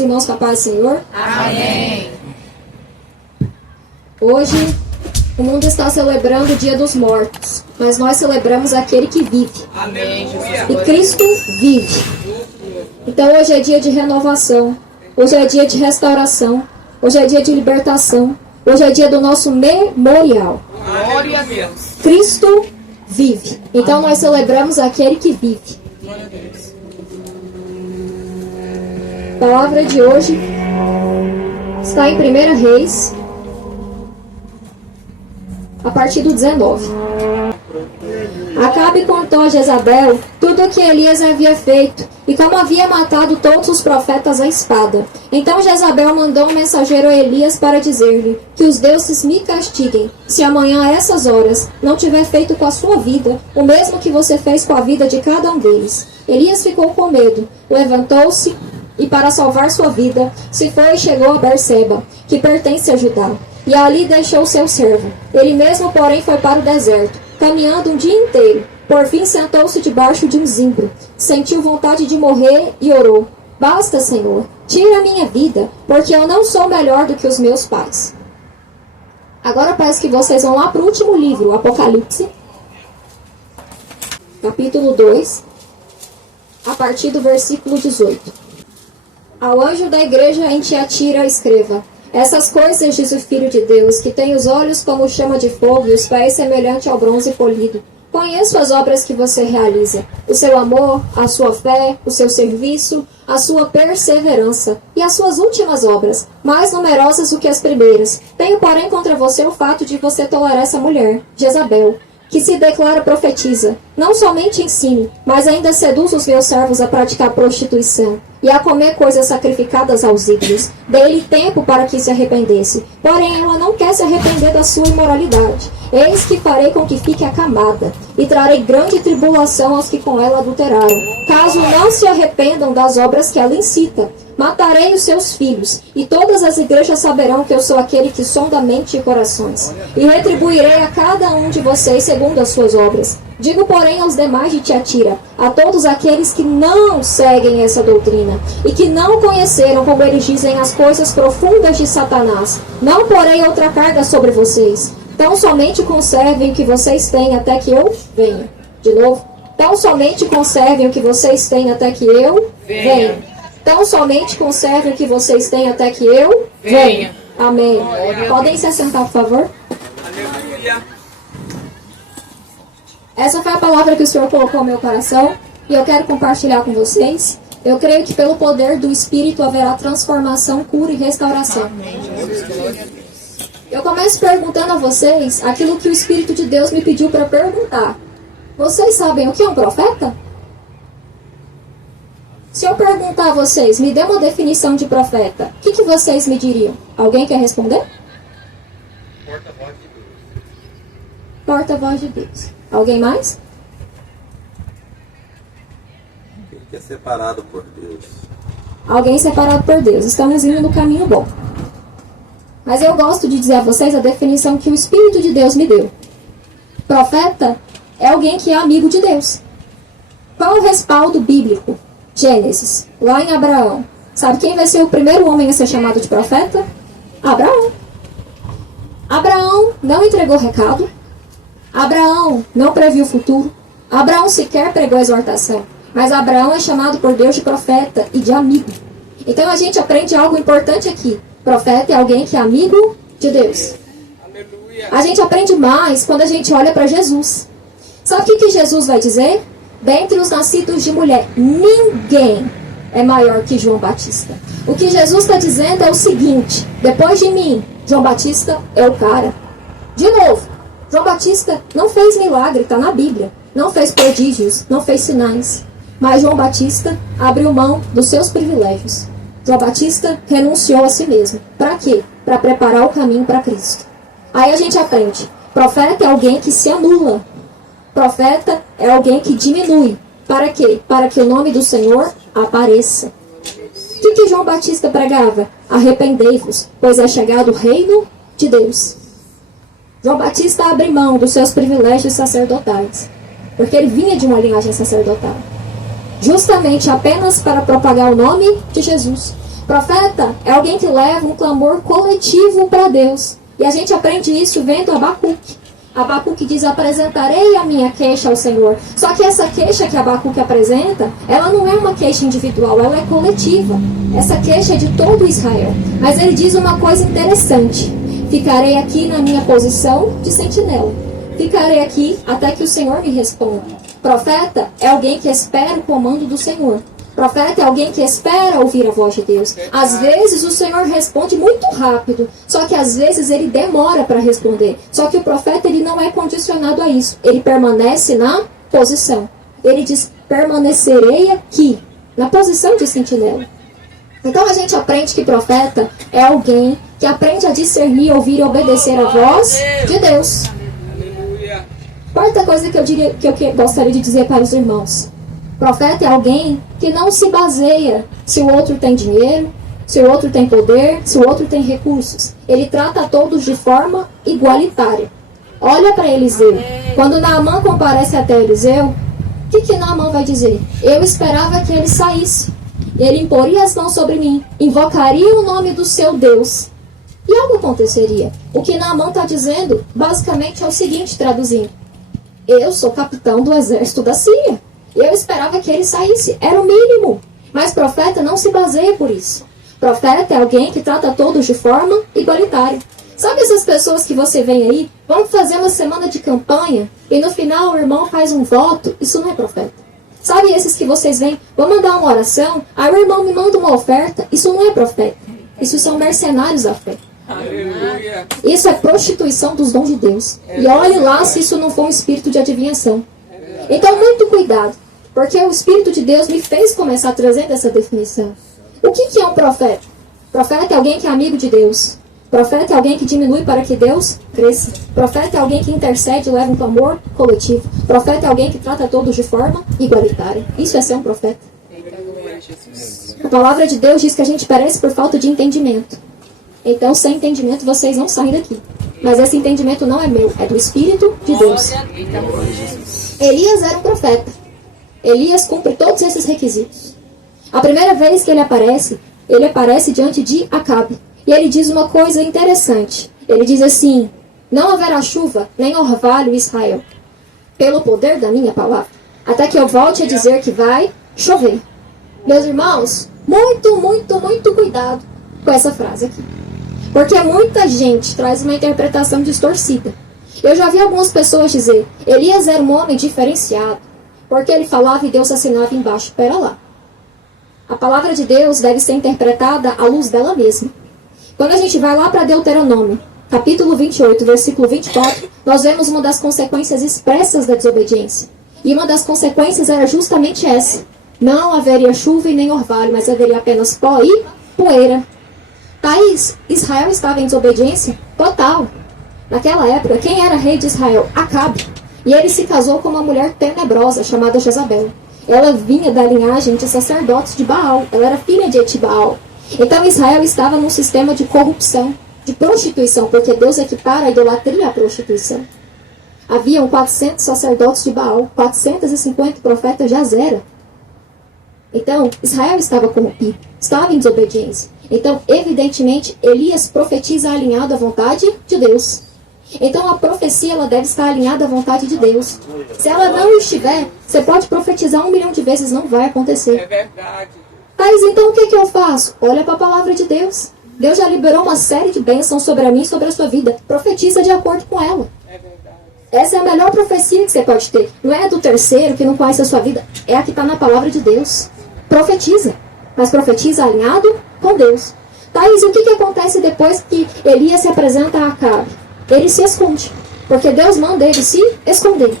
irmãos com a paz do Senhor? Amém. Hoje, o mundo está celebrando o Dia dos Mortos, mas nós celebramos aquele que vive. Amém, Jesus. E Cristo vive. Então hoje é dia de renovação, hoje é dia de restauração, hoje é dia de libertação, hoje é dia do nosso memorial. Glória a Deus. Cristo vive. Então nós celebramos aquele que vive. A palavra de hoje está em 1 Reis, a partir do 19. Acabe contou a Jezabel tudo o que Elias havia feito e como havia matado todos os profetas à espada. Então Jezabel mandou um mensageiro a Elias para dizer-lhe que os deuses me castiguem, se amanhã a essas horas não tiver feito com a sua vida o mesmo que você fez com a vida de cada um deles. Elias ficou com medo, levantou-se e para salvar sua vida, se foi e chegou a Berseba, que pertence a Judá. E ali deixou seu servo. Ele mesmo, porém, foi para o deserto, caminhando um dia inteiro. Por fim, sentou-se debaixo de um zimbro. Sentiu vontade de morrer e orou. Basta, Senhor, tira a minha vida, porque eu não sou melhor do que os meus pais. Agora peço que vocês vão lá para o último livro, Apocalipse, capítulo 2, a partir do versículo 18. Ao anjo da igreja em Tiatira escreva: essas coisas diz o Filho de Deus, que tem os olhos como chama de fogo e os pés semelhante ao bronze polido. Conheço as obras que você realiza, o seu amor, a sua fé, o seu serviço, a sua perseverança e as suas últimas obras, mais numerosas do que as primeiras. Tenho, porém, contra você o fato de você tolerar essa mulher, Jezabel, que se declara profetiza. Não somente ensine, mas ainda seduz os meus servos a praticar prostituição e a comer coisas sacrificadas aos ídolos. Dei-lhe tempo para que se arrependesse, porém ela não quer se arrepender da sua imoralidade. Eis que farei com que fique acamada, e trarei grande tribulação aos que com ela adulteraram, caso não se arrependam das obras que ela incita. Matarei os seus filhos, e todas as igrejas saberão que eu sou aquele que sonda mente e corações, e retribuirei a cada um de vocês segundo as suas obras. Digo, porém, aos demais de Tiatira, a todos aqueles que não seguem essa doutrina, e que não conheceram, como eles dizem, as coisas profundas de Satanás, não porei outra carga sobre vocês. Tão somente conservem o que vocês têm até que eu venha. De novo. Tão somente conservem o que vocês têm até que eu venha. Tão somente conservem o que vocês têm até que eu venha. Amém. Podem se assentar, por favor? Aleluia. Essa foi a palavra que o Senhor colocou no meu coração e eu quero compartilhar com vocês. Eu creio que pelo poder do Espírito haverá transformação, cura e restauração. Eu começo perguntando a vocês aquilo que o Espírito de Deus me pediu para perguntar. Vocês sabem o que é um profeta? Se eu perguntar a vocês, me dê uma definição de profeta, o que vocês me diriam? Alguém quer responder? Porta-voz de Deus. Porta-voz de Deus. Alguém mais? Que é separado por Deus. Alguém separado por Deus. Estamos indo no caminho bom. Mas eu gosto de dizer a vocês a definição que o Espírito de Deus me deu. Profeta é alguém que é amigo de Deus. Qual o respaldo bíblico? Gênesis, lá em Abraão. Sabe quem vai ser o primeiro homem a ser chamado de profeta? Abraão. Abraão não entregou recado. Abraão não previu o futuro. Abraão sequer pregou a exortação. Mas Abraão é chamado por Deus de profeta e de amigo. Então a gente aprende algo importante aqui. Profeta é alguém que é amigo de Deus. Aleluia. A gente aprende mais quando a gente olha para Jesus. Sabe o que Jesus vai dizer? Dentre os nascidos de mulher, ninguém é maior que João Batista. O que Jesus está dizendo é o seguinte: depois de mim, João Batista é o cara. De novo, João Batista não fez milagre, está na Bíblia. Não fez prodígios, não fez sinais. Mas João Batista abriu mão dos seus privilégios. João Batista renunciou a si mesmo. Para quê? Para preparar o caminho para Cristo. Aí a gente aprende. Profeta é alguém que se anula. Profeta é alguém que diminui. Para quê? Para que o nome do Senhor apareça. O que João Batista pregava? Arrependei-vos, pois é chegado o reino de Deus. João Batista abre mão dos seus privilégios sacerdotais, porque ele vinha de uma linhagem sacerdotal. Justamente apenas para propagar o nome de Jesus. Profeta é alguém que leva um clamor coletivo para Deus. E a gente aprende isso vendo Abacuque. Abacuque diz: apresentarei a minha queixa ao Senhor. Só que essa queixa que Abacuque apresenta, ela não é uma queixa individual, ela é coletiva. Essa queixa é de todo Israel. Mas ele diz uma coisa interessante: ficarei aqui na minha posição de sentinela. Ficarei aqui até que o Senhor me responda. Profeta é alguém que espera o comando do Senhor. Profeta é alguém que espera ouvir a voz de Deus. Às vezes o Senhor responde muito rápido, só que às vezes ele demora para responder. Só que o profeta, ele não é condicionado a isso. Ele permanece na posição. Ele diz: permanecerei aqui, na posição de sentinela. Então a gente aprende que profeta é alguém que aprende a discernir, ouvir e obedecer a voz de Deus. Aleluia. Quarta coisa que eu gostaria de dizer para os irmãos: profeta é alguém que não se baseia se o outro tem dinheiro, se o outro tem poder, se o outro tem recursos. Ele trata a todos de forma igualitária. Olha para Eliseu. Quando Naamã comparece até Eliseu, o que Naamã vai dizer? Eu esperava que ele saísse. Ele imporia as mãos sobre mim, invocaria o nome do seu Deus, e algo aconteceria. O que Naamã está dizendo, basicamente, é o seguinte, traduzindo: eu sou capitão do exército da Síria. Eu esperava que ele saísse, era o mínimo. Mas profeta não se baseia por isso. Profeta é alguém que trata todos de forma igualitária. Sabe essas pessoas que você vê aí? Vamos fazer uma semana de campanha e no final o irmão faz um voto? Isso não é profeta. Sabe esses que vocês veem? Vamos mandar uma oração, aí o irmão me manda uma oferta? Isso não é profeta. Isso são mercenários da fé. Aleluia. Isso é prostituição dos dons de Deus. E olhe lá se isso não for um espírito de adivinhação. Então, muito cuidado, porque o Espírito de Deus me fez começar trazendo essa definição. O que é um profeta? Profeta é alguém que é amigo de Deus. Profeta é alguém que diminui para que Deus cresça. Profeta é alguém que intercede e leva um clamor coletivo. Profeta é alguém que trata todos de forma igualitária. Isso é ser um profeta. A palavra de Deus diz que a gente perece por falta de entendimento. Então, sem entendimento, vocês não saem daqui. Mas esse entendimento não é meu, é do Espírito de Deus. Elias era um profeta. Elias cumpre todos esses requisitos. A primeira vez que ele aparece diante de Acabe. E ele diz uma coisa interessante. Ele diz assim: não haverá chuva, nem orvalho em Israel, pelo poder da minha palavra, até que eu volte a dizer que vai chover. Meus irmãos, muito cuidado com essa frase aqui. Porque muita gente traz uma interpretação distorcida. Eu já vi algumas pessoas dizer: Elias era um homem diferenciado, porque ele falava e Deus assinava embaixo. Pera lá. A palavra de Deus deve ser interpretada à luz dela mesma. Quando a gente vai lá para Deuteronômio, capítulo 28, versículo 24, nós vemos uma das consequências expressas da desobediência. E uma das consequências era justamente essa: não haveria chuva e nem orvalho, mas haveria apenas pó e poeira. Thaís, Israel estava em desobediência total. Naquela época, quem era rei de Israel? Acabe. E ele se casou com uma mulher tenebrosa chamada Jezabel. Ela vinha da linhagem de sacerdotes de Baal. Ela era filha de Etibaal. Então Israel estava num sistema de corrupção, de prostituição, porque Deus equipara a idolatria à prostituição. Haviam 400 sacerdotes de Baal, 450 profetas de Azera. Então, Israel estava corrompido, estava em desobediência. Então, evidentemente, Elias profetiza alinhado à vontade de Deus. Então, a profecia ela deve estar alinhada à vontade de Deus. Se ela não estiver, você pode profetizar 1 milhão de vezes, não vai acontecer. É verdade. Mas então o que eu faço? Olha para a palavra de Deus. Deus já liberou uma série de bênçãos sobre a mim e sobre a sua vida. Profetiza de acordo com ela. É verdade. Essa é a melhor profecia que você pode ter. Não é a do terceiro que não conhece a sua vida. É a que está na palavra de Deus. Profetiza. Mas profetiza alinhado com Deus. Thaís, o que acontece depois que Elias se apresenta a Acabe? Ele se esconde. Porque Deus manda ele se esconder.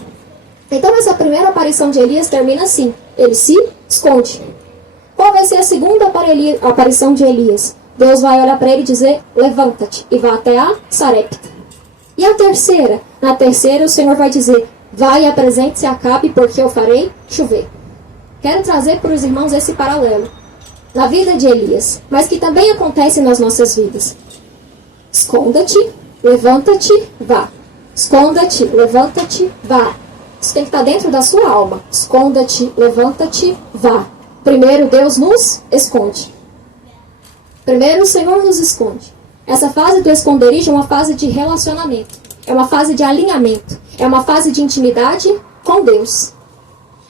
Então essa primeira aparição de Elias termina assim. Ele se esconde. Qual vai ser a segunda aparição de Elias? Deus vai olhar para ele e dizer: levanta-te e vá até a Sarepta. E a terceira? Na terceira o Senhor vai dizer: vai e apresente-se a Acabe, porque eu farei chover. Quero trazer para os irmãos esse paralelo na vida de Elias, mas que também acontece nas nossas vidas. Esconda-te, levanta-te, vá. Esconda-te, levanta-te, vá. Isso tem que estar dentro da sua alma. Esconda-te, levanta-te, vá. Primeiro Deus nos esconde. Primeiro, o Senhor nos esconde. Essa fase do esconderijo é uma fase de relacionamento. É uma fase de alinhamento. É uma fase de intimidade com Deus.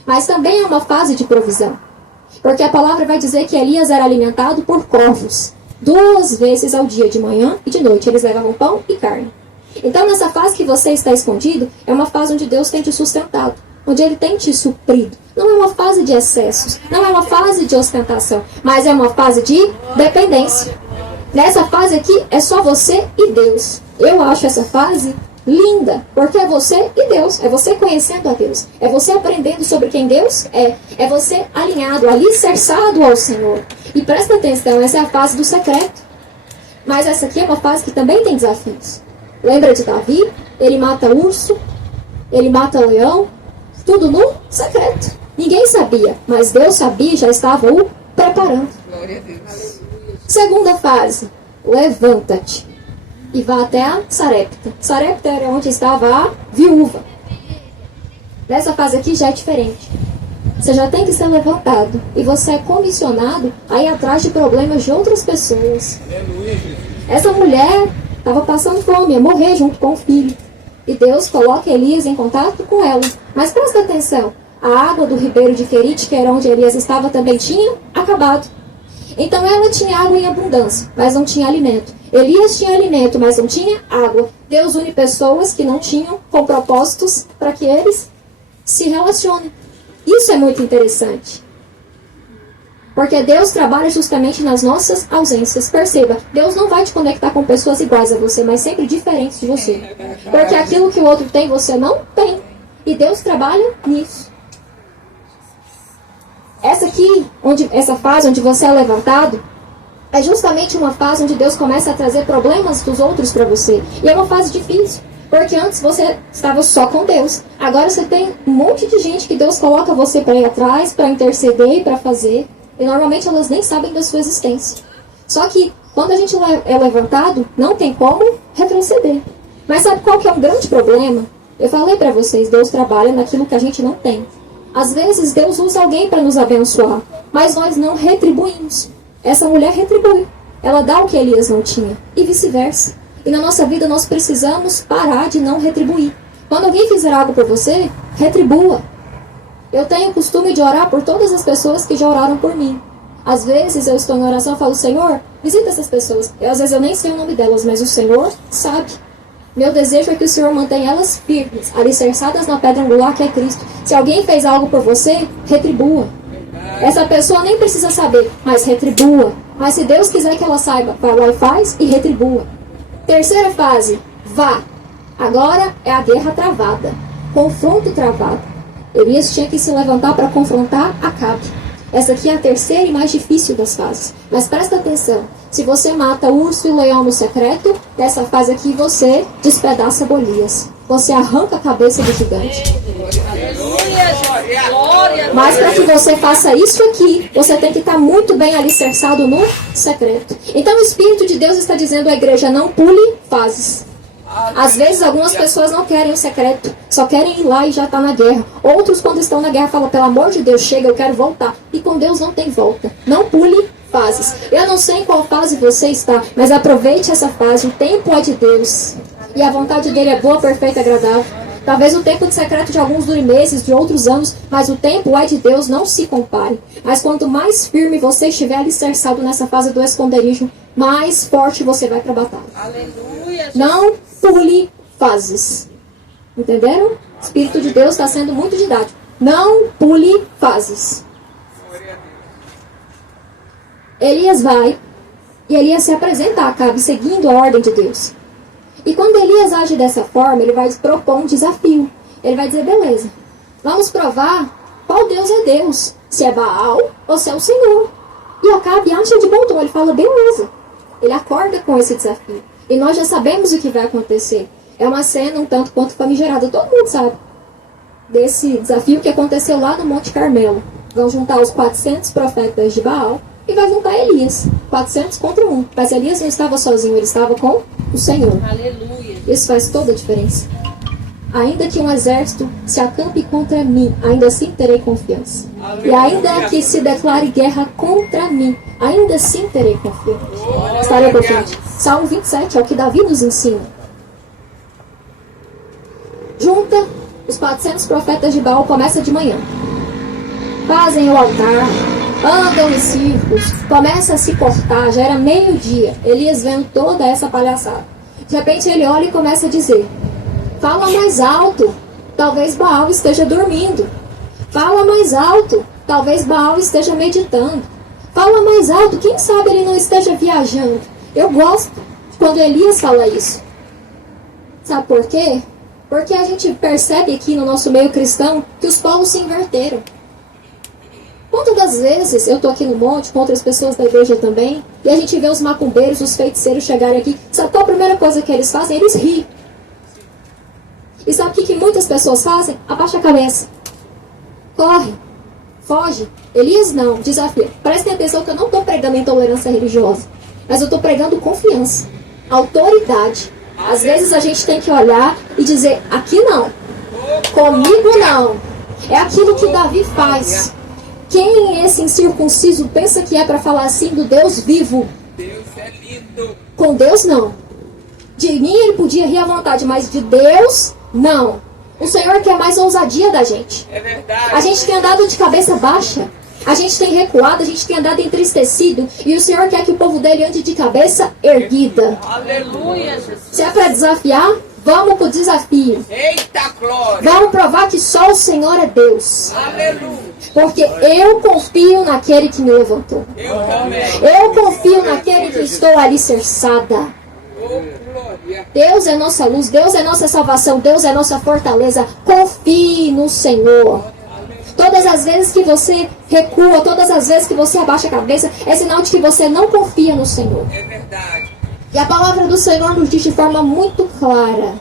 Mas também é uma fase de provisão. Porque a palavra vai dizer que Elias era alimentado por corvos. 2 vezes ao dia, de manhã e de noite. Eles levavam pão e carne. Então, nessa fase que você está escondido, é uma fase onde Deus tem te sustentado. Onde Ele tem te suprido. Não é uma fase de excessos. Não é uma fase de ostentação. Mas é uma fase de dependência. Nessa fase aqui, é só você e Deus. Eu acho essa fase linda, porque é você e Deus, é você conhecendo a Deus, é você aprendendo sobre quem Deus é você alinhado, alicerçado ao Senhor. E presta atenção, essa é a fase do secreto. Mas essa aqui é uma fase que também tem desafios. Lembra de Davi? Ele mata urso, ele mata leão, tudo no secreto. Ninguém sabia, mas Deus sabia e já estava o preparando. Glória a Deus. Segunda fase, levanta-te e vá até a Sarepta. Sarepta era onde estava a viúva. Nessa fase aqui já é diferente. Você já tem que ser levantado. E você é comissionado a ir atrás de problemas de outras pessoas. Essa mulher estava passando fome, ia morrer junto com o filho. E Deus coloca Elias em contato com ela. Mas presta atenção. A água do ribeiro de Querite, que era onde Elias estava, também tinha acabado. Então ela tinha água em abundância, mas não tinha alimento. Elias tinha alimento, mas não tinha água. Deus une pessoas que não tinham com propósitos para que eles se relacionem. Isso é muito interessante. Porque Deus trabalha justamente nas nossas ausências. Perceba, Deus não vai te conectar com pessoas iguais a você, mas sempre diferentes de você. Porque aquilo que o outro tem, você não tem. E Deus trabalha nisso. Essa fase onde você é levantado, é justamente uma fase onde Deus começa a trazer problemas dos outros para você. E é uma fase difícil, porque antes você estava só com Deus. Agora você tem um monte de gente que Deus coloca você para ir atrás, para interceder e para fazer. E normalmente elas nem sabem da sua existência. Só que quando a gente é levantado, não tem como retroceder. Mas sabe qual que é um grande problema? Eu falei para vocês, Deus trabalha naquilo que a gente não tem. Às vezes Deus usa alguém para nos abençoar, mas nós não retribuímos. Essa mulher retribui. Ela dá o que Elias não tinha. E vice-versa. E na nossa vida nós precisamos parar de não retribuir. Quando alguém fizer algo por você, retribua. Eu tenho o costume de orar por todas as pessoas que já oraram por mim. Às vezes eu estou em oração e falo, Senhor, visita essas pessoas. Às vezes eu nem sei o nome delas, mas o Senhor sabe. Meu desejo é que o Senhor mantenha elas firmes, alicerçadas na pedra angular que é Cristo. Se alguém fez algo por você, retribua. Essa pessoa nem precisa saber, mas retribua. Mas se Deus quiser que ela saiba, vai lá e faz e retribua. Terceira fase, vá. Agora é a guerra travada, confronto travado. Elias tinha que se levantar para confrontar Acabe. Essa aqui é a terceira e mais difícil das fases. Mas presta atenção, se você mata o urso e o leão no secreto, nessa fase aqui você despedaça Golias. Você arranca a cabeça do gigante. Mas para que você faça isso aqui, você tem que estar muito bem alicerçado no secreto. Então o Espírito de Deus está dizendo à igreja, não pule fases. Às vezes algumas pessoas não querem o secreto, só querem ir lá e já está na guerra. Outros quando estão na guerra falam, pelo amor de Deus, chega, eu quero voltar. E com Deus não tem volta. Não pule fases. Eu não sei em qual fase você está, mas aproveite essa fase. O tempo é de Deus. E a vontade dele é boa, perfeita e agradável. Talvez o tempo de secreto de alguns dure meses, de outros anos, mas o tempo é de Deus, não se compare. Mas quanto mais firme você estiver alicerçado nessa fase do esconderijo, mais forte você vai para a batalha. Aleluia. Não pule fases. Entenderam? O Espírito de Deus está sendo muito didático. Não pule fases. Elias vai e Elias se apresenta a Acabe seguindo a ordem de Deus. E quando Elias age dessa forma, ele vai propor um desafio. Ele vai dizer, beleza, vamos provar qual Deus é Deus. Se é Baal ou se é o Senhor. E Acabe acha de bom tom, ele fala, beleza. Ele acorda com esse desafio. E nós já sabemos o que vai acontecer. É uma cena um tanto quanto famigerada. Todo mundo sabe desse desafio que aconteceu lá no Monte Carmelo. Vão juntar os 400 profetas de Baal e vai juntar Elias. 400 contra 1. Mas Elias não estava sozinho, ele estava com o Senhor. Aleluia. Isso faz toda a diferença. ainda que um exército se acampe contra mim, ainda assim terei confiança. E ainda que se declare guerra contra mim, ainda assim terei confiança. Estarei confiante. Salmo 27 é o que Davi nos ensina. Junta os 400 profetas de Baal, começa de manhã. Fazem o altar, andam em círculos, começa a se cortar, já era meio-dia. Elias vendo toda essa palhaçada. De repente ele olha e começa a dizer: fala mais alto, talvez Baal esteja dormindo. Fala mais alto, talvez Baal esteja meditando. Fala mais alto, quem sabe ele não esteja viajando. Eu gosto quando Elias fala isso. Sabe por quê? Porque a gente percebe aqui no nosso meio cristão que os polos se inverteram. Quantas das vezes eu estou aqui no monte com outras pessoas da igreja também, e a gente vê os macumbeiros, os feiticeiros chegarem aqui. Sabe qual a primeira coisa que eles fazem? Eles riem. E sabe o que muitas pessoas fazem? Abaixa a cabeça. Corre. Foge. Elias não. Desafia. Prestem atenção que eu não estou pregando intolerância religiosa. Mas eu estou pregando confiança. Autoridade. Às vezes a gente tem que olhar e dizer: aqui não. Comigo não. É aquilo que Davi faz. Quem esse incircunciso pensa que é para falar assim do Deus vivo? Deus é lindo. Com Deus não. De mim ele podia rir à vontade, mas de Deus não. O Senhor quer mais ousadia da gente. É verdade. A gente tem andado de cabeça baixa. A gente tem recuado, a gente tem andado entristecido. E o Senhor quer que o povo dele ande de cabeça erguida. Aleluia, Jesus. Se é para desafiar, vamos pro desafio. Eita glória. Vamos provar que só o Senhor é Deus. Aleluia. Porque eu confio naquele que me levantou. Eu também. Eu confio naquele que estou alicerçada. Oh, glória. Deus é nossa luz, Deus é nossa salvação, Deus é nossa fortaleza. Confie no Senhor. Todas as vezes que você recua, todas as vezes que você abaixa a cabeça, é sinal de que você não confia no Senhor. É verdade. E a palavra do Senhor nos diz de forma muito clara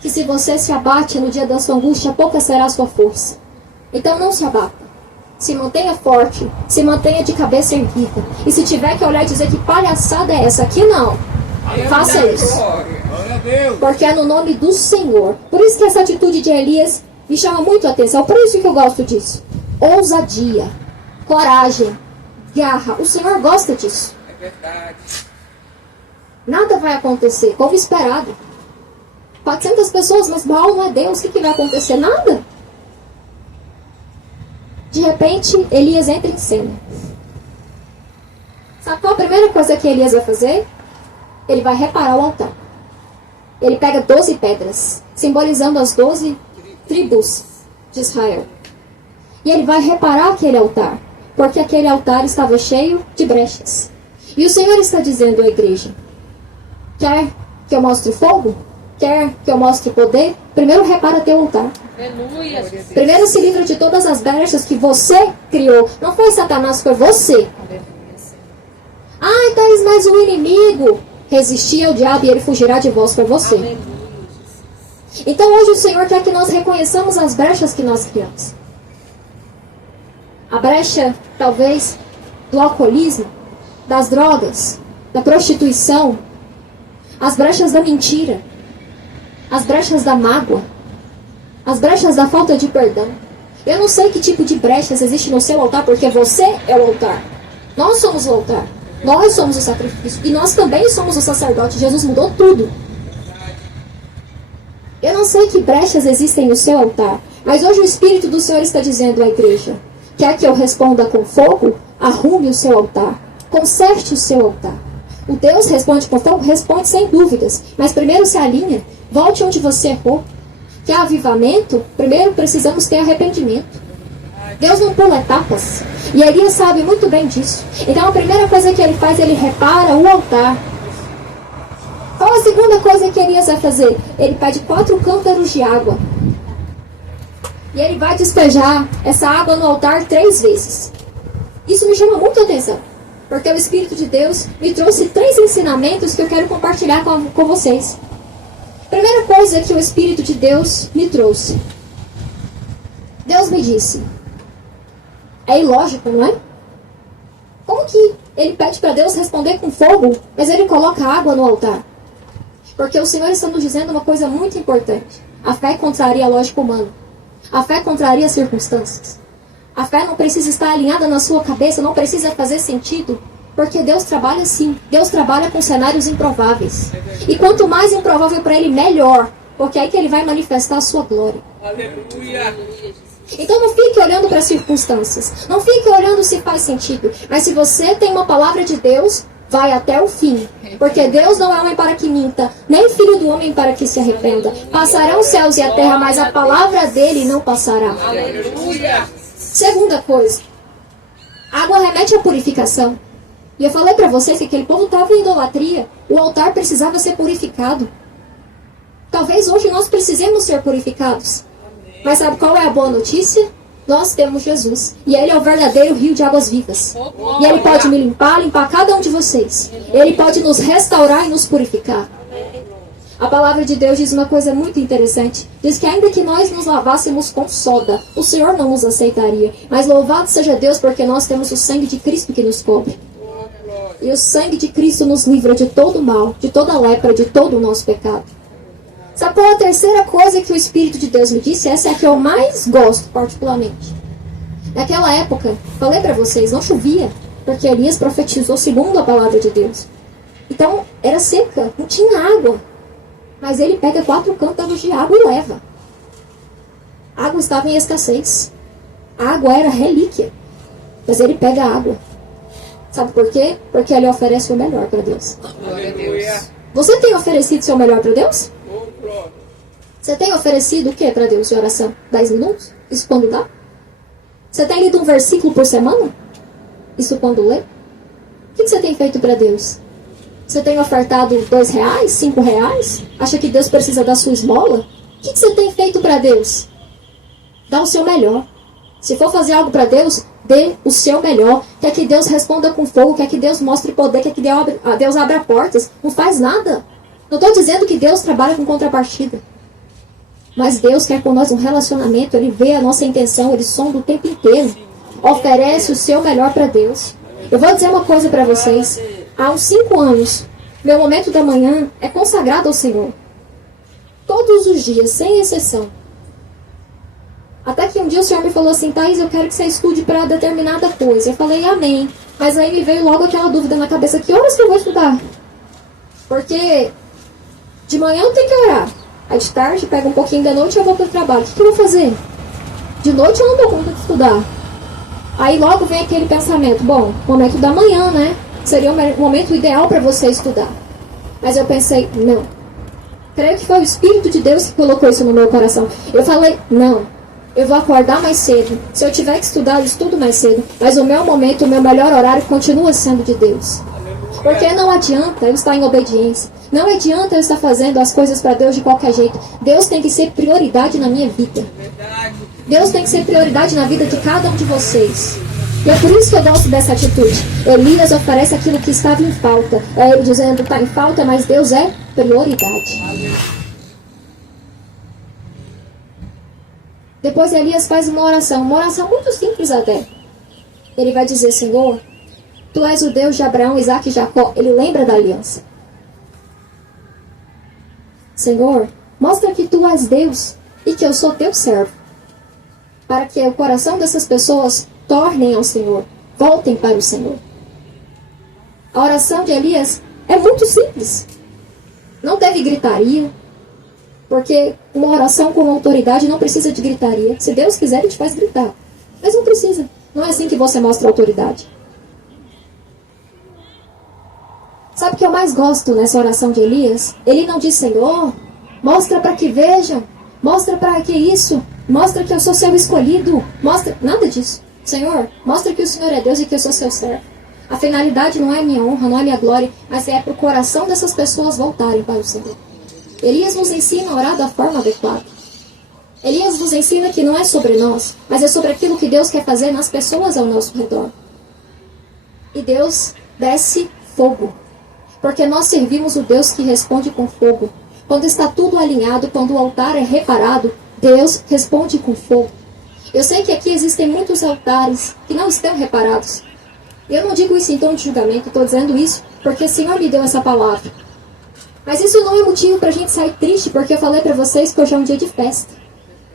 que se você se abate no dia da sua angústia, pouca será a sua força. Então não se abata. Se mantenha forte, se mantenha de cabeça erguida. E se tiver que olhar e dizer que palhaçada é essa aqui, não. Faça isso. Porque é no nome do Senhor. Por isso que essa atitude de Elias me chama muito a atenção. Por isso que eu gosto disso. Ousadia, coragem, garra. O Senhor gosta disso. É verdade. Nada vai acontecer como esperado. 400 pessoas, mas Baal não é Deus. O que vai acontecer? Nada. De repente, Elias entra em cena. Sabe qual a primeira coisa que Elias vai fazer? Ele vai reparar o altar. Ele pega 12 pedras, simbolizando as 12 tribos de Israel. E ele vai reparar aquele altar, porque aquele altar estava cheio de brechas. E o Senhor está dizendo à igreja: quer que eu mostre fogo? Quer que eu mostre poder? Primeiro repara teu altar. Aleluia, Jesus. Primeiro se livra de todas as brechas que você criou. Não foi Satanás, foi você. Ai, Thaís, mas o inimigo resistia ao diabo e ele fugirá de vós, foi você. Então hoje o Senhor quer que nós reconheçamos as brechas que nós criamos. A brecha, talvez, do alcoolismo, das drogas, da prostituição, as brechas da mentira, as brechas da mágoa, as brechas da falta de perdão. Eu não sei que tipo de brechas existe no seu altar, porque você é o altar. Nós somos o altar. Nós somos o sacrifício. E nós também somos o sacerdote. Jesus mudou tudo. Eu não sei que brechas existem no seu altar, mas hoje o Espírito do Senhor está dizendo à igreja: quer que eu responda com fogo? Arrume o seu altar. Conserte o seu altar. O Deus responde com fogo? Responde sem dúvidas. Mas primeiro se alinha. Volte onde você errou. Quer avivamento? Primeiro precisamos ter arrependimento. Deus não pula etapas. E Elias sabe muito bem disso. Então a primeira coisa que ele faz, ele repara o altar. Qual a segunda coisa que Elias vai fazer? Ele pede 4 cântaros de água. E ele vai despejar essa água no altar 3 vezes. Isso me chama muito a atenção. Porque o Espírito de Deus me trouxe 3 ensinamentos que eu quero compartilhar com vocês. Primeira coisa que o Espírito de Deus me trouxe. Deus me disse: é ilógico, não é? Como que ele pede para Deus responder com fogo, mas ele coloca água no altar? Porque o Senhor está nos dizendo uma coisa muito importante. A fé contraria a lógica humana. A fé contraria as circunstâncias. A fé não precisa estar alinhada na sua cabeça, não precisa fazer sentido. Porque Deus trabalha assim. Deus trabalha com cenários improváveis. E quanto mais improvável para Ele, melhor. Porque é aí que Ele vai manifestar a sua glória. Aleluia. Então não fique olhando para as circunstâncias. Não fique olhando se faz sentido. Mas se você tem uma palavra de Deus, vai até o fim. Porque Deus não é homem para que minta, nem filho do homem para que se arrependa. Passarão os céus e a terra, mas a palavra dele não passará. Aleluia. Segunda coisa. Água remete à purificação. E eu falei para vocês que aquele povo estava em idolatria. O altar precisava ser purificado. Talvez hoje nós precisemos ser purificados. Mas sabe qual é a boa notícia? Nós temos Jesus. E Ele é o verdadeiro rio de águas vivas. E Ele pode me limpar cada um de vocês. Ele pode nos restaurar e nos purificar. A palavra de Deus diz uma coisa muito interessante. Diz que ainda que nós nos lavássemos com soda, o Senhor não nos aceitaria. Mas louvado seja Deus, porque nós temos o sangue de Cristo que nos cobre. E o sangue de Cristo nos livra de todo mal, de toda lepra, de todo o nosso pecado. Sabe qual é a terceira coisa que o Espírito de Deus me disse? Essa é a que eu mais gosto, particularmente. Naquela época, falei para vocês, não chovia, porque Elias profetizou segundo a palavra de Deus. Então, era seca, não tinha água. Mas ele pega 4 cântaros de água e leva. A água estava em escassez. A água era relíquia. Mas ele pega a água. Sabe por quê? Porque ele oferece o melhor para Deus. Aleluia. Você tem oferecido seu melhor para Deus? Oh, glória. Você tem oferecido o que para Deus de oração? 10 minutos? Isso quando dá? Você tem lido um versículo por semana? Isso quando lê? O que você tem feito para Deus? Você tem ofertado R$2, R$5? Acha que Deus precisa da sua esmola? O que você tem feito para Deus? Dá o seu melhor. Se for fazer algo para Deus, dê o seu melhor. Quer que Deus responda com fogo, quer que Deus mostre poder, quer que Deus abra portas. Não faz nada. Não estou dizendo que Deus trabalha com contrapartida. Mas Deus quer com nós um relacionamento. Ele vê a nossa intenção, Ele sonda o tempo inteiro. Oferece o seu melhor para Deus. Eu vou dizer uma coisa para vocês. Há uns 5 anos, meu momento da manhã é consagrado ao Senhor. Todos os dias, sem exceção. Até que um dia o Senhor me falou assim: Thaís, eu quero que você estude para determinada coisa. Eu falei, amém. Mas aí me veio logo aquela dúvida na cabeça: que horas que eu vou estudar? Porque de manhã eu tenho que orar. Aí de tarde, pego um pouquinho da noite e eu vou para o trabalho. O que eu vou fazer? De noite eu não dou conta de estudar. Aí logo vem aquele pensamento: bom, momento da manhã, né? Seria o momento ideal para você estudar. Mas eu pensei, não. Creio que foi o Espírito de Deus que colocou isso no meu coração. Eu falei, não. Eu vou acordar mais cedo. Se eu tiver que estudar, eu estudo mais cedo. Mas o meu momento, o meu melhor horário continua sendo de Deus. Porque não adianta eu estar em obediência. Não adianta eu estar fazendo as coisas para Deus de qualquer jeito. Deus tem que ser prioridade na minha vida. Deus tem que ser prioridade na vida de cada um de vocês. E é por isso que eu gosto dessa atitude. Elias oferece aquilo que estava em falta. É ele dizendo, está em falta, mas Deus é prioridade. Depois Elias faz uma oração muito simples até. Ele vai dizer, Senhor, Tu és o Deus de Abraão, Isaque e Jacó. Ele lembra da aliança. Senhor, mostra que Tu és Deus e que eu sou Teu servo. Para que o coração dessas pessoas tornem ao Senhor, voltem para o Senhor. A oração de Elias é muito simples. Não teve gritaria, porque uma oração com autoridade não precisa de gritaria. Se Deus quiser, Ele te faz gritar. Mas não precisa. Não é assim que você mostra autoridade. Sabe o que eu mais gosto nessa oração de Elias? Ele não diz, Senhor, mostra para que vejam, mostra para que isso, mostra que eu sou seu escolhido, mostra, nada disso. Senhor, mostra que o Senhor é Deus e que eu sou seu servo. A finalidade não é minha honra, não é minha glória, mas é para o coração dessas pessoas voltarem para o Senhor. Elias nos ensina a orar da forma adequada. Elias nos ensina que não é sobre nós, mas é sobre aquilo que Deus quer fazer nas pessoas ao nosso redor. E Deus desce fogo, porque nós servimos o Deus que responde com fogo. Quando está tudo alinhado, quando o altar é reparado, Deus responde com fogo. Eu sei que aqui existem muitos altares que não estão reparados. Eu não digo isso em tom de julgamento, estou dizendo isso porque o Senhor me deu essa palavra. Mas isso não é motivo para a gente sair triste, porque eu falei para vocês que hoje é um dia de festa.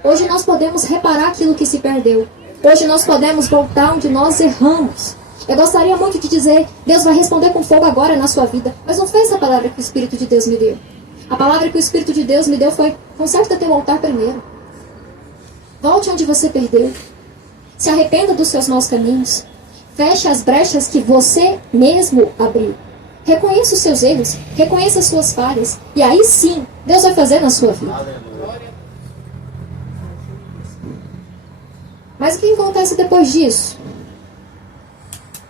Hoje nós podemos reparar aquilo que se perdeu. Hoje nós podemos voltar onde nós erramos. Eu gostaria muito de dizer, Deus vai responder com fogo agora na sua vida. Mas não foi essa palavra que o Espírito de Deus me deu. A palavra que o Espírito de Deus me deu foi, conserta teu altar primeiro. Volte onde você perdeu. Se arrependa dos seus maus caminhos. Feche as brechas que você mesmo abriu. Reconheça os seus erros. Reconheça as suas falhas. E aí sim, Deus vai fazer na sua vida. Mas o que acontece depois disso?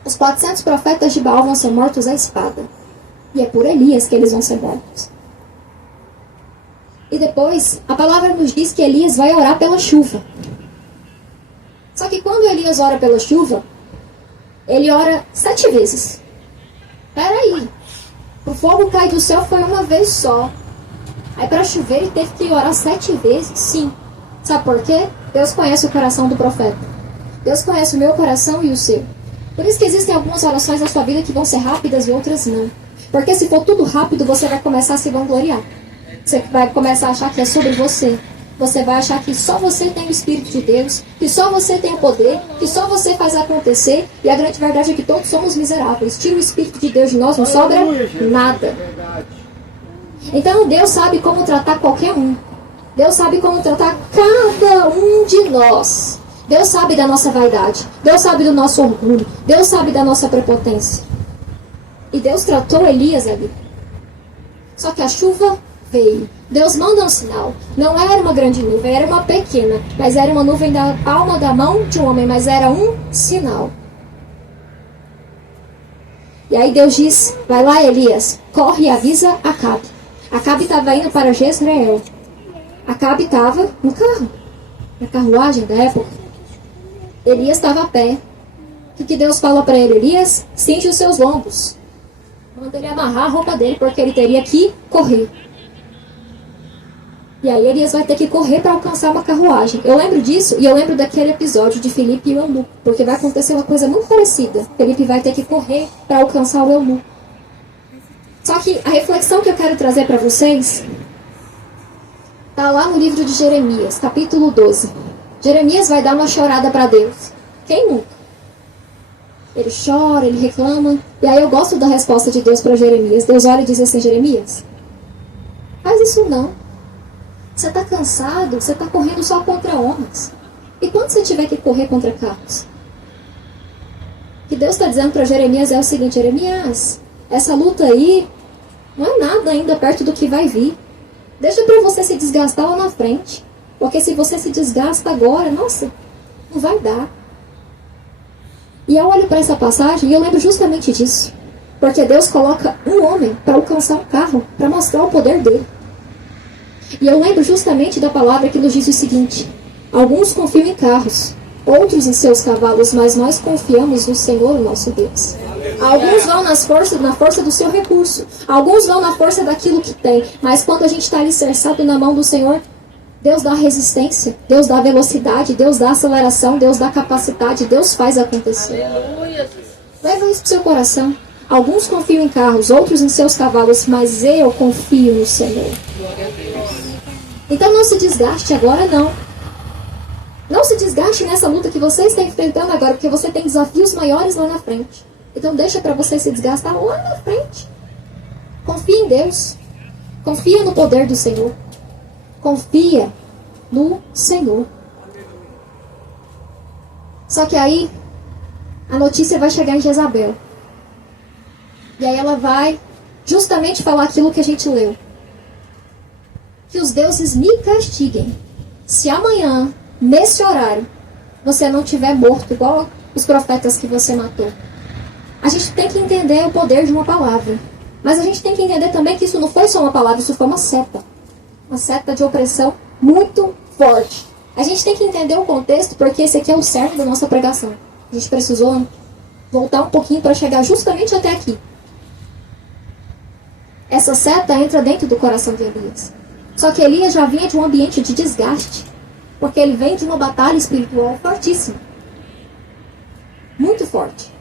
Os 400 profetas de Baal vão ser mortos à espada. E é por Elias que eles vão ser mortos. E depois, a palavra nos diz que Elias vai orar pela chuva. Só que quando Elias ora pela chuva, ele ora 7 vezes. Peraí, o fogo cai do céu foi uma vez só. Aí para chover ele teve que orar 7 vezes? Sim. Sabe por quê? Deus conhece o coração do profeta. Deus conhece o meu coração e o seu. Por isso que existem algumas orações na sua vida que vão ser rápidas e outras não. Porque se for tudo rápido, você vai começar a se vangloriar. Você vai começar a achar que é sobre você. Você vai achar que só você tem o Espírito de Deus, que só você tem o poder, que só você faz acontecer. E a grande verdade é que todos somos miseráveis. Tira o Espírito de Deus de nós, não sobra nada. Então Deus sabe como tratar qualquer um. Deus sabe como tratar cada um de nós. Deus sabe da nossa vaidade. Deus sabe do nosso orgulho. Deus sabe da nossa prepotência. E Deus tratou Elias ali. Só que a chuva veio. Deus manda um sinal. Não era uma grande nuvem, era uma pequena. Mas era uma nuvem da palma da mão de um homem. Mas era um sinal. E aí Deus diz, vai lá Elias, corre e avisa Acabe. Acabe estava indo para Jezreel. Acabe estava no carro. Na carruagem da época. Elias estava a pé. O que Deus fala para ele? Elias, cinge os seus lombos. Manda ele amarrar a roupa dele, porque ele teria que correr. E aí Elias vai ter que correr para alcançar uma carruagem. Eu lembro disso e eu lembro daquele episódio de Filipe e o eunuco. Porque vai acontecer uma coisa muito parecida. Filipe vai ter que correr para alcançar o eunuco. Só que a reflexão que eu quero trazer para vocês está lá no livro de Jeremias, capítulo 12. Jeremias vai dar uma chorada para Deus. Quem nunca? Ele chora, ele reclama. E aí eu gosto da resposta de Deus para Jeremias. Deus olha e diz assim, Jeremias, faz isso não. Você está cansado, você está correndo só contra homens. E quando você tiver que correr contra carros? O que Deus está dizendo para Jeremias é o seguinte, Jeremias, essa luta aí não é nada ainda perto do que vai vir. Deixa para você se desgastar lá na frente. Porque se você se desgasta agora, nossa, não vai dar. E eu olho para essa passagem e eu lembro justamente disso. Porque Deus coloca um homem para alcançar um carro, para mostrar o poder dele. E eu lembro justamente da palavra que nos diz o seguinte, alguns confiam em carros, outros em seus cavalos, mas nós confiamos no Senhor, nosso Deus. Alguns vão na força do seu recurso, alguns vão na força daquilo que tem, mas quando a gente está alicerçado na mão do Senhor, Deus dá resistência, Deus dá velocidade, Deus dá aceleração, Deus dá capacidade, Deus faz acontecer. Leva isso para o seu coração. Alguns confiam em carros, outros em seus cavalos, mas eu confio no Senhor. Então não se desgaste agora não. Não se desgaste nessa luta que você está enfrentando agora, porque você tem desafios maiores lá na frente. Então deixa para você se desgastar lá na frente. Confia em Deus. Confia no poder do Senhor. Confia no Senhor. Só que aí a notícia vai chegar em Jezabel. E aí ela vai justamente falar aquilo que a gente leu. Que os deuses me castiguem se amanhã, nesse horário, você não tiver morto igual os profetas que você matou. A gente tem que entender o poder de uma palavra. Mas a gente tem que entender também que isso não foi só uma palavra, isso foi uma seta. Uma seta de opressão muito forte. A gente tem que entender o contexto, porque esse aqui é o cerne da nossa pregação. A gente precisou voltar um pouquinho para chegar justamente até aqui. Essa seta entra dentro do coração de Elias. Só que Elias já vinha de um ambiente de desgaste. Porque ele vem de uma batalha espiritual fortíssima. Muito forte.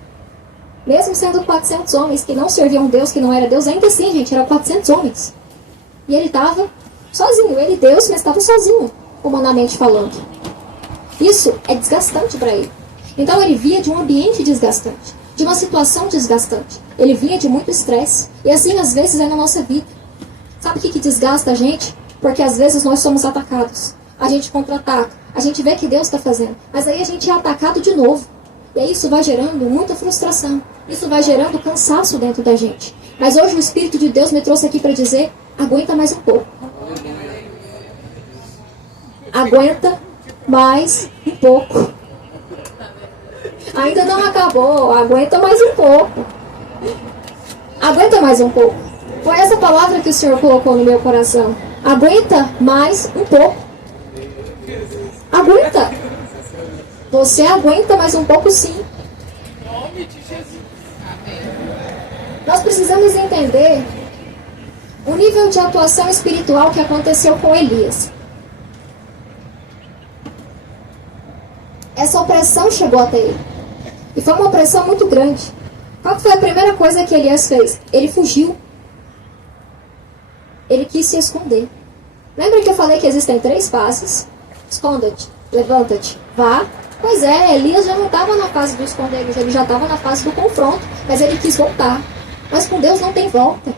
Mesmo sendo 400 homens que não serviam um Deus que não era Deus, ainda assim, gente, eram 400 homens. E ele estava sozinho. Ele, Deus, mas estava sozinho, humanamente falando. Isso é desgastante para ele. Então ele via de um ambiente desgastante, de uma situação desgastante. Ele vinha de muito estresse. E assim, às vezes, é na nossa vida. Sabe o que desgasta a gente? Porque às vezes nós somos atacados. A gente contra-ataca. A gente vê que Deus está fazendo. Mas aí a gente é atacado de novo. E aí isso vai gerando muita frustração. Isso vai gerando cansaço dentro da gente. Mas hoje o Espírito de Deus me trouxe aqui para dizer, aguenta mais um pouco. Aguenta mais um pouco. Ainda não acabou. Aguenta mais um pouco. Aguenta mais um pouco. Foi essa palavra que o Senhor colocou no meu coração. Aguenta mais um pouco. Aguenta. Você aguenta mais um pouco, sim. Nós precisamos entender o nível de atuação espiritual que aconteceu com Elias. Essa opressão chegou até ele. E foi uma opressão muito grande. Qual foi a primeira coisa que Elias fez? Ele fugiu. Ele quis se esconder. Lembra que eu falei que existem 3 passos? Esconda-te, levanta-te, vá. Pois é, Elias já não estava na fase do esconderijo, ele já estava na fase do confronto, mas ele quis voltar. Mas com Deus não tem volta.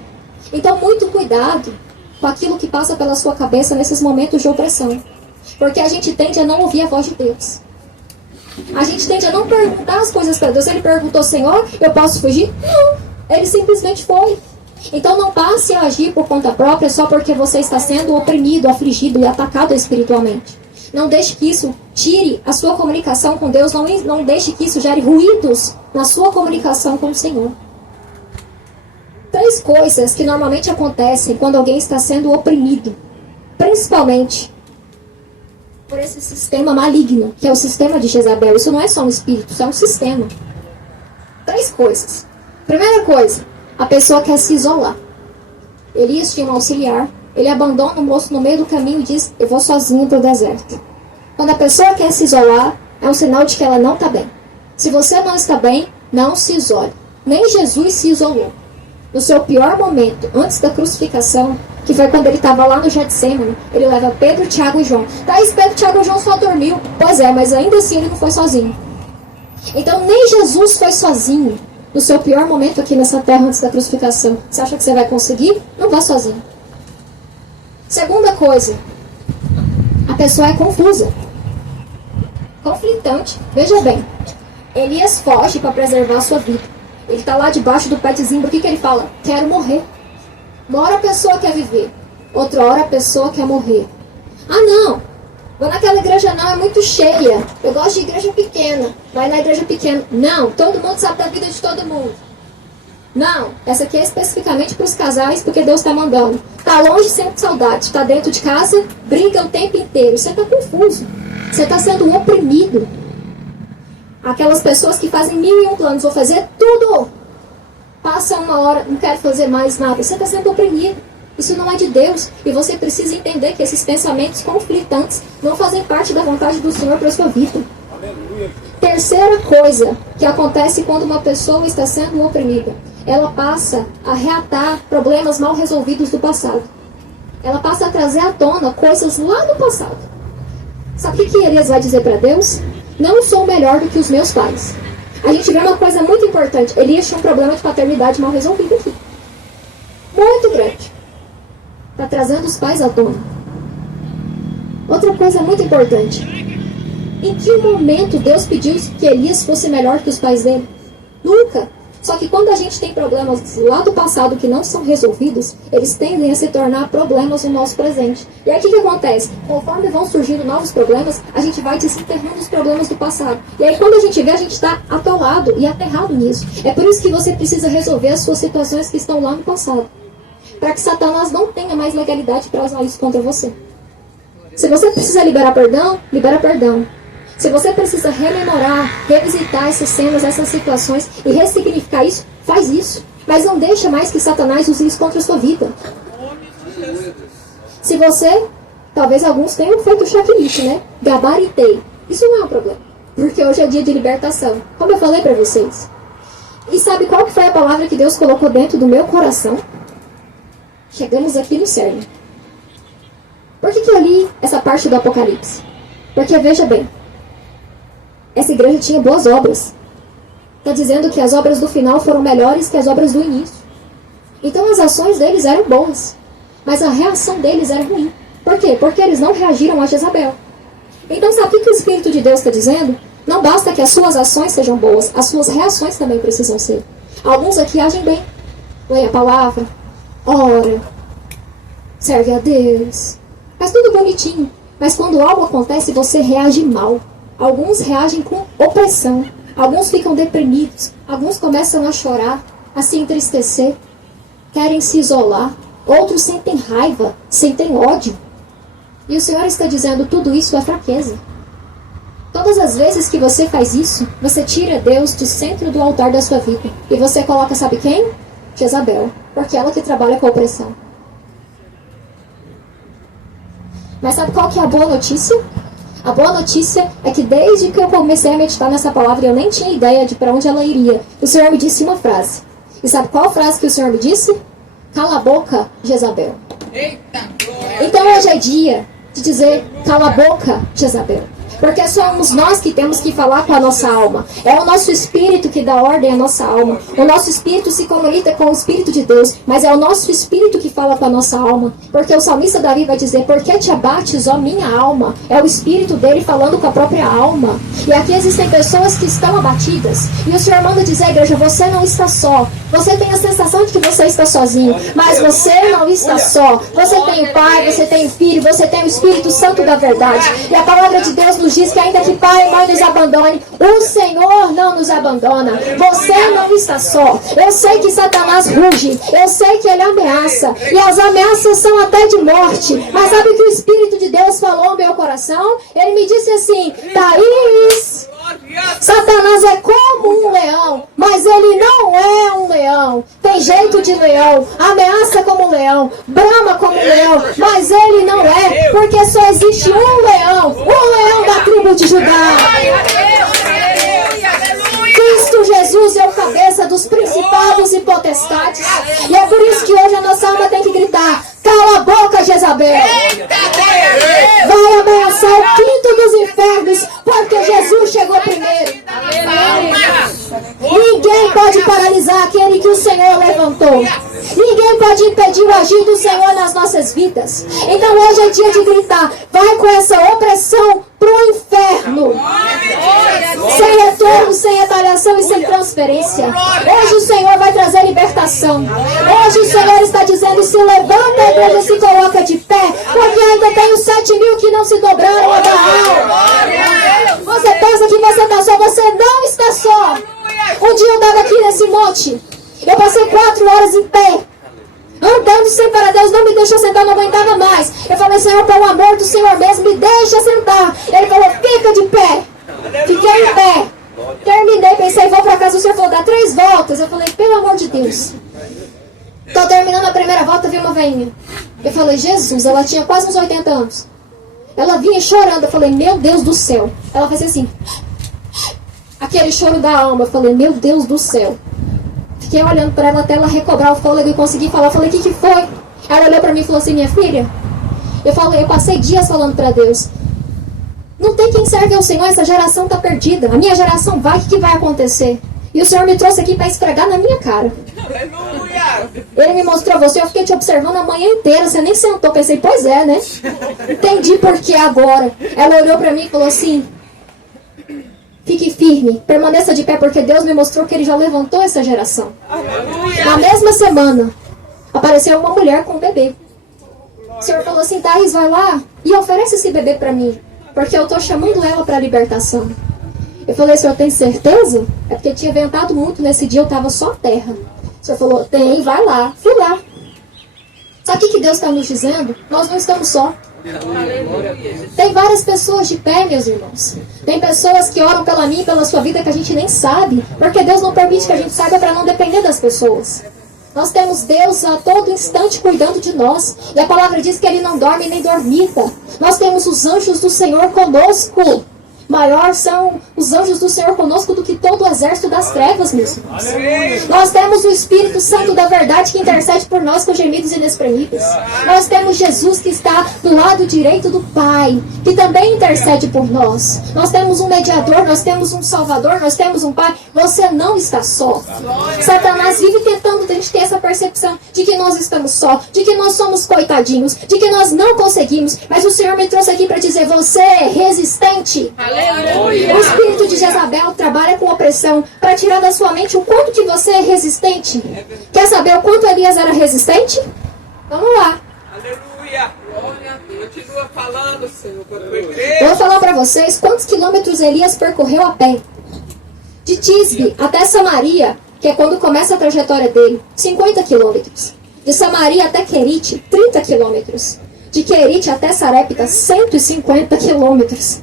Então, muito cuidado com aquilo que passa pela sua cabeça nesses momentos de opressão. Porque a gente tende a não ouvir a voz de Deus. A gente tende a não perguntar as coisas para Deus. Ele perguntou, Senhor, eu posso fugir? Não, ele simplesmente foi. Então não passe a agir por conta própria só porque você está sendo oprimido, afligido e atacado espiritualmente. Não deixe que isso tire a sua comunicação com Deus. Não deixe que isso gere ruídos na sua comunicação com o Senhor. 3 coisas que normalmente acontecem quando alguém está sendo oprimido. Principalmente por esse sistema maligno, que é o sistema de Jezabel. Isso não é só um espírito, isso é um sistema. 3 coisas. Primeira coisa, a pessoa quer se isolar. Elias tinha um auxiliar. Ele abandona o moço no meio do caminho e diz, eu vou sozinho para o deserto. Quando a pessoa quer se isolar, é um sinal de que ela não está bem. Se você não está bem, não se isole. Nem Jesus se isolou. No seu pior momento, antes da crucificação, que foi quando ele estava lá no Getsemane, ele leva Pedro, Tiago e João. Daí Pedro, Tiago e João só dormiu. Pois é, mas ainda assim ele não foi sozinho. Então nem Jesus foi sozinho no seu pior momento aqui nessa terra antes da crucificação. Você acha que você vai conseguir? Não vá sozinho. Segunda coisa, a pessoa é confusa, conflitante. Veja bem, Elias foge para preservar a sua vida. Ele está lá debaixo do pé de zimbro. O que ele fala? Quero morrer. Uma hora a pessoa quer viver, outra hora a pessoa quer morrer. Ah não, vou naquela igreja não, é muito cheia. Eu gosto de igreja pequena. Vai na igreja pequena. Não, todo mundo sabe da vida de todo mundo. Não, essa aqui é especificamente para os casais, porque Deus está mandando. Está longe, sente saudade. Está dentro de casa, briga o tempo inteiro. Você está confuso. Você está sendo oprimido. Aquelas pessoas que fazem 1001 planos, vou fazer tudo. Passa uma hora, não quero fazer mais nada. Você está sendo oprimido. Isso não é de Deus. E você precisa entender que esses pensamentos conflitantes não fazem parte da vontade do Senhor para a sua vida. Aleluia. Terceira coisa que acontece quando uma pessoa está sendo oprimida. Ela passa a reatar problemas mal resolvidos do passado. Ela passa a trazer à tona coisas lá do passado. Sabe o que Elias vai dizer para Deus? Não sou melhor do que os meus pais. A gente vê uma coisa muito importante. Elias tinha um problema de paternidade mal resolvido aqui. Muito grande. Está trazendo os pais à tona. Outra coisa muito importante. Em que momento Deus pediu que Elias fosse melhor que os pais dele? Nunca. Só que quando a gente tem problemas lá do passado que não são resolvidos, eles tendem a se tornar problemas no nosso presente. E aí o que acontece? Conforme vão surgindo novos problemas, a gente vai desenterrando os problemas do passado. E aí quando a gente vê, a gente está atolado e aterrado nisso. É por isso que você precisa resolver as suas situações que estão lá no passado. Para que Satanás não tenha mais legalidade para usar isso contra você. Se você precisa liberar perdão, libera perdão. Se você precisa rememorar, revisitar essas cenas, essas situações e ressignificar isso, faz isso. Mas não deixa mais que Satanás use isso contra a sua vida. Se você, talvez alguns tenham feito o checklist, né? Gabaritei. Isso não é um problema. Porque hoje é dia de libertação. Como eu falei para vocês. E sabe qual que foi a palavra que Deus colocou dentro do meu coração? Chegamos aqui no cerne. Por que eu li essa parte do Apocalipse? Porque, veja bem, essa igreja tinha boas obras. Está dizendo que as obras do final foram melhores que as obras do início. Então as ações deles eram boas, mas a reação deles era ruim. Por quê? Porque eles não reagiram a Jezabel. Então sabe o que o Espírito de Deus está dizendo? Não basta que as suas ações sejam boas, as suas reações também precisam ser. Alguns aqui agem bem, lê a palavra, ora, serve a Deus, faz tudo bonitinho. Mas quando algo acontece, você reage mal. Alguns reagem com opressão, alguns ficam deprimidos, alguns começam a chorar, a se entristecer, querem se isolar, outros sentem raiva, sentem ódio. E o Senhor está dizendo, tudo isso é fraqueza. Todas as vezes que você faz isso, você tira Deus do centro do altar da sua vida. E você coloca, sabe quem? Jezabel, porque é ela que trabalha com a opressão. Mas sabe qual que é a boa notícia? A boa notícia é que desde que eu comecei a meditar nessa palavra, eu nem tinha ideia de para onde ela iria. O Senhor me disse uma frase. E sabe qual frase que o Senhor me disse? Cala a boca, Jezabel. Então hoje é dia de dizer, cala a boca, Jezabel. Porque somos nós que temos que falar com a nossa alma. É o nosso espírito que dá ordem à nossa alma. O nosso espírito se comunica com o Espírito de Deus. Mas é o nosso espírito que fala com a nossa alma. Porque o salmista Davi vai dizer, por que te abates, ó minha alma? É o espírito dele falando com a própria alma. E aqui existem pessoas que estão abatidas. E o Senhor manda dizer, igreja, você não está só. Você tem a sensação de que você está sozinho. Mas você não está só. Você tem o Pai, você tem o Filho, você tem o Espírito Santo da verdade. E a palavra de Deus nos diz que ainda que pai e mãe nos abandone, o Senhor não nos abandona. Você não está só. Eu sei que Satanás ruge, eu sei que ele ameaça, e as ameaças são até de morte. Mas sabe o que o Espírito de Deus falou no meu coração? Ele me disse assim, Thaís, Satanás é como um leão, mas ele não é um leão. Tem jeito de leão, ameaça como um leão, brama como um leão, mas ele não é, porque só existe um leão da tribo de Judá. Cristo Jesus é o cabeça dos principados e potestades. E é por isso que hoje a nossa alma tem que gritar, cala a boca, Jezabel. Vai ameaçar o quinto dos infernos, porque Jesus chegou primeiro. Ninguém pode paralisar aquele que o Senhor levantou. Ninguém pode impedir o agir do Senhor nas nossas vidas. Então hoje é dia de gritar, vai com essa opressão pro inferno. Sem retorno, sem retaliação e sem transferência. Hoje o Senhor vai trazer libertação. Hoje o Senhor está dizendo, se levanta, a igreja se coloca de pé, porque ainda tem os 7.000 que não se dobraram a Baal. Você pensa que você está só, você não está só. Um dia eu estava aqui nesse monte, eu passei 4 horas em pé, andando sem parar. Deus não me deixou sentar, não aguentava mais. Eu falei, Senhor, pelo amor do Senhor mesmo, me deixa sentar. Ele falou, fica de pé. Fiquei em pé. Terminei, pensei, vou pra casa. O Senhor falou, dá 3 voltas. Eu falei, pelo amor de Deus. Tô terminando a primeira volta, vi uma veinha. Eu falei, Jesus, ela tinha quase uns 80 anos. Ela vinha chorando. Eu falei, meu Deus do céu. Ela fazia assim, aquele choro da alma. Eu falei, meu Deus do céu. Fiquei olhando para ela até ela recobrar o fôlego e conseguir falar. Eu falei, o que foi? Ela olhou para mim e falou assim, minha filha, eu passei dias falando para Deus, não tem quem serve ao Senhor, essa geração está perdida. A minha geração vai, o que vai acontecer? E o Senhor me trouxe aqui para esfregar na minha cara. Ele me mostrou você, eu fiquei te observando a manhã inteira, você nem sentou. Pensei, pois é, né? Entendi por que agora. Ela olhou para mim e falou assim, fique firme, permaneça de pé, porque Deus me mostrou que Ele já levantou essa geração. Na mesma semana, apareceu uma mulher com um bebê. O Senhor falou assim, Thaís, vai lá e oferece esse bebê para mim, porque eu estou chamando ela para a libertação. Eu falei, Senhor, tem certeza? É porque tinha ventado muito nesse dia, eu estava só terra. O Senhor falou, tem, vai lá. Fui lá. Sabe o que Deus está nos dizendo? Nós não estamos só. Tem várias pessoas de pé, meus irmãos. Tem pessoas que oram pela mim e pela sua vida que a gente nem sabe, porque Deus não permite que a gente saiba para não depender das pessoas. Nós temos Deus a todo instante cuidando de nós. E a palavra diz que Ele não dorme nem dormita. Nós temos os anjos do Senhor conosco. Maior são os anjos do Senhor conosco do que todo o exército das trevas, meus irmãos. Nós temos o Espírito Santo da verdade que intercede por nós com gemidos inexprimíveis. Nós temos Jesus que está do lado direito do Pai, que também intercede por nós. Nós temos um mediador, nós temos um Salvador, nós temos um Pai. Você não está só. Satanás vive tentando a gente ter essa percepção de que nós estamos só, de que nós somos coitadinhos, de que nós não conseguimos. Mas o Senhor me trouxe aqui para dizer, você é resistente. Aleluia. O espírito de Jezabel trabalha com opressão para tirar da sua mente o quanto que você é resistente. Quer saber o quanto Elias era resistente? Vamos lá. Aleluia. Glória. Continua falando, Senhor, com a tua Eu igreja. vou falar para vocês quantos quilômetros Elias percorreu a pé. De Tisbe até Samaria, que é quando começa a trajetória dele, 50 quilômetros. De Samaria até Querite, 30 quilômetros. De Querite até Sarepta, 150 quilômetros.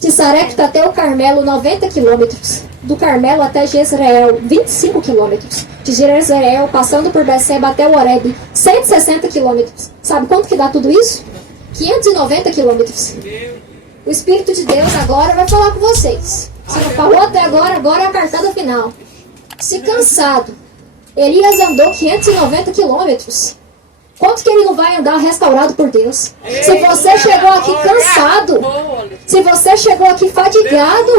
De Sarepta até o Carmelo, 90 quilômetros. Do Carmelo até Jezreel, 25 quilômetros. De Jezreel, passando por Beceba até o Horebe, 160 quilômetros. Sabe quanto que dá tudo isso? 590 quilômetros. O Espírito de Deus agora vai falar com vocês. Se não falou até agora, agora é a cartada final. Se cansado, Elias andou 590 quilômetros. Quanto que ele não vai andar restaurado por Deus? Se você chegou aqui cansado, se você chegou aqui fadigado,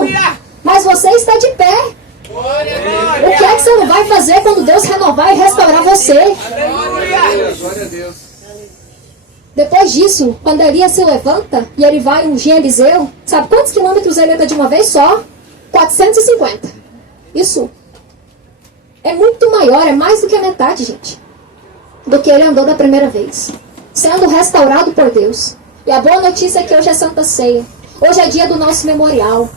mas você está de pé, o que é que você não vai fazer quando Deus renovar e restaurar você? Aleluia. Glória a Deus. Depois disso, quando Elias se levanta e ele vai ungir Eliseu, sabe quantos quilômetros ele anda de uma vez só? 450. Isso é muito maior, é mais do que a metade, gente, do que ele andou da primeira vez, sendo restaurado por Deus. E a boa notícia é que hoje é Santa Ceia. Hoje é dia do nosso memorial.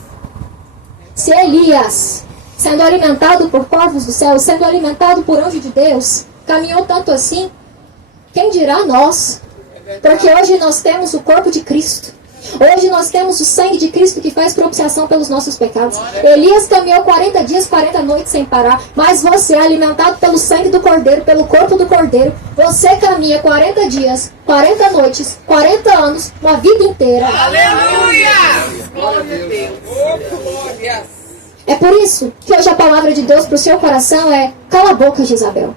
Se Elias, sendo alimentado por corvos do céu, sendo alimentado por anjo de Deus, caminhou tanto assim, quem dirá nós? Porque hoje nós temos o corpo de Cristo. Hoje nós temos o sangue de Cristo que faz propiciação pelos nossos pecados. Elias caminhou 40 dias, 40 noites sem parar. Mas você, alimentado pelo sangue do Cordeiro, pelo corpo do Cordeiro, você caminha 40 dias, 40 noites, 40 anos, uma vida inteira. Aleluia. Glória a Deus. Oh, glória. É por isso que hoje a palavra de Deus para o seu coração é: cala a boca, Jezabel.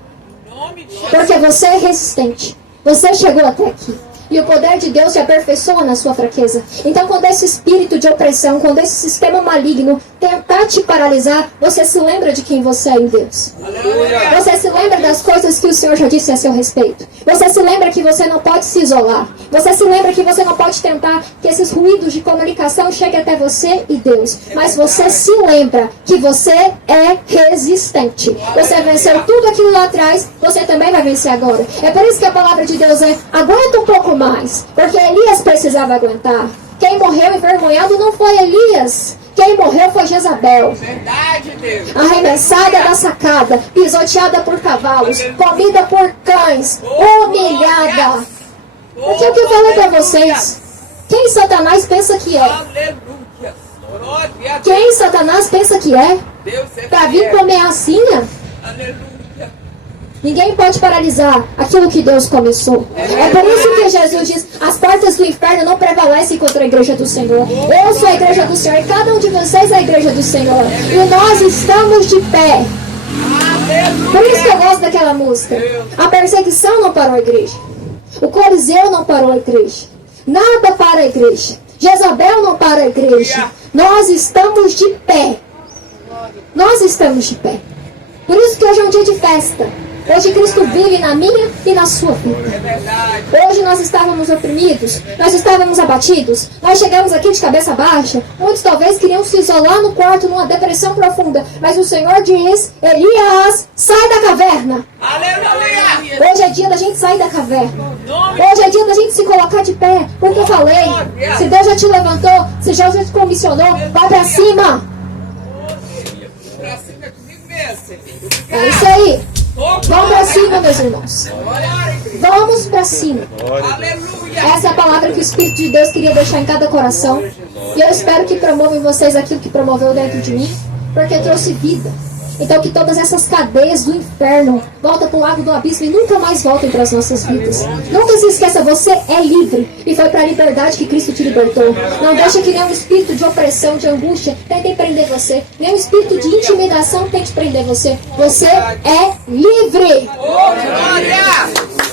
Em nome de Jesus. Porque você é resistente. Você chegou até aqui. E o poder de Deus te aperfeiçoa na sua fraqueza. Então, quando esse espírito de opressão, quando esse sistema maligno tentar te paralisar, você se lembra de quem você é em Deus. Aleluia. Você se lembra das coisas que o Senhor já disse a seu respeito. Você se lembra que você não pode se isolar. Você se lembra que você não pode tentar que esses ruídos de comunicação cheguem até você e Deus. Mas você se lembra que você é resistente. Você venceu tudo aquilo lá atrás, você também vai vencer agora. É por isso que a palavra de Deus é: aguenta um pouco mais. Porque Elias precisava aguentar. Quem morreu envergonhado não foi Elias. Quem morreu foi Jezabel. Verdade, Deus. Arremessada da sacada, pisoteada por cavalos, comida por cães, humilhada. Porque o que eu falei para vocês? Quem Satanás pensa que é? Aleluia. Glória a Deus. Quem Satanás pensa que é? Deus é Para vir fiel. comer a asinha? Aleluia. Ninguém pode paralisar aquilo que Deus começou. É por isso que Jesus diz: as portas do inferno não prevalecem contra a igreja do Senhor. Eu sou a igreja do Senhor e cada um de vocês é a igreja do Senhor. E nós estamos de pé. Por isso que eu gosto daquela música. A perseguição não parou a igreja. O Coliseu não parou a igreja. Nada para a igreja. Jezabel não para a igreja. Nós estamos de pé. Nós estamos de pé. Por isso que hoje é um dia de festa. Hoje Cristo vive na minha e na sua vida. É verdade. Hoje nós estávamos oprimidos, nós estávamos abatidos, nós chegamos aqui de cabeça baixa. Muitos talvez queriam se isolar no quarto numa depressão profunda. Mas o Senhor diz: Elias, sai da caverna. Aleluia. Hoje é dia da gente sair da caverna. Nome Hoje é dia da gente se colocar de pé. Porque eu falei, se Deus já te levantou, se Deus já te comissionou, vai pra cima. pra cima comigo mesmo. É isso aí. Vamos pra cima, meus irmãos. Vamos pra cima. Aleluia. Essa é a palavra que o Espírito de Deus queria deixar em cada coração. E eu espero que promova em vocês aquilo que promoveu dentro de mim, porque trouxe vida. Então que todas essas cadeias do inferno voltem para o lago do abismo e nunca mais voltem para as nossas vidas. Nunca se esqueça, você é livre e foi para a liberdade que Cristo te libertou. Não deixe que nenhum espírito de opressão, de angústia tente prender você. Nenhum espírito de intimidação tente prender você. Você é livre. Glória!